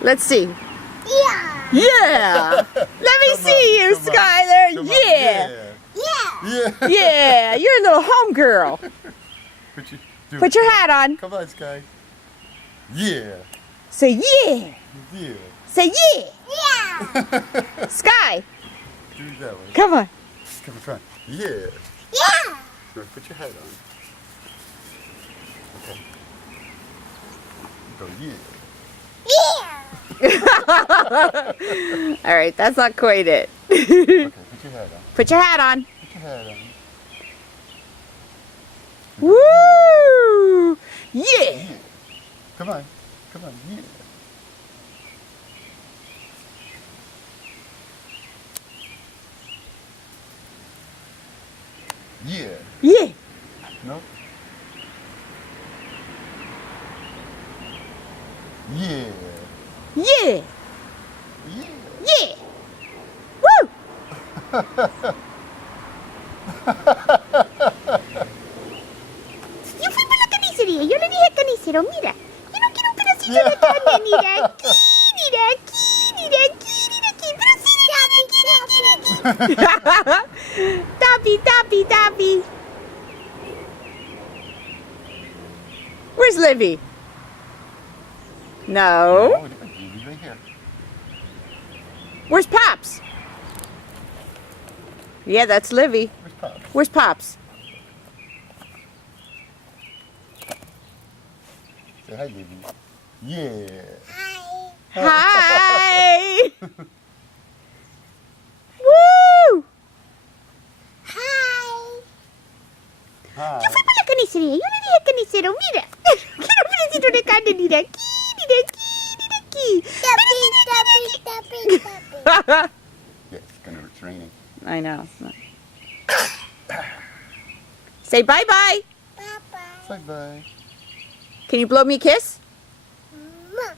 Let's see. Yeah. Yeah. Let me see you, Skylar. Yeah. Yeah. Yeah. You're a little homegirl. Put your hat on. Come on, Sky. Yeah. Say yeah. Yeah. Say yeah. Yeah. Sky. Do it that way. Come on. Come in front. Yeah. Yeah. Sure, put your hat on. Okay. Go, yeah. Yeah. All right, that's not quite it. Okay, put your hat on. Put your hat on. Put your hat on. Woo! Yeah. Come on. Come on, yeah. Yeah. Yeah. No? Yeah. Yeah. Yeah. Yeah. Woo! Yo fui por la carnicería. Yo le dije al carnicero, mira, yo no quiero un pedacito de carne, ni de aquí, ni de aquí, ni de aquí, ni de aquí, pero sí de aquí, de aquí. Tappy, tappy, tappy. Where's Livy? No. Oh, he's right here. Where's Pops? Yeah, that's Livy. Where's Pop? Where's Pops? Say hi, baby. Yeah. Hi. Woo! Hi. Hi. Yo fui por la carnicería. Yo le dije al carnicero, mira, quiero un pedacito de carne, ni de aquí, ni de aquí, ni de aquí. Tapi, tapi, tapi, tapi. Yeah, it's raining. I know. Say bye-bye. Papa. Say bye. Can you blow me a kiss? Mwah.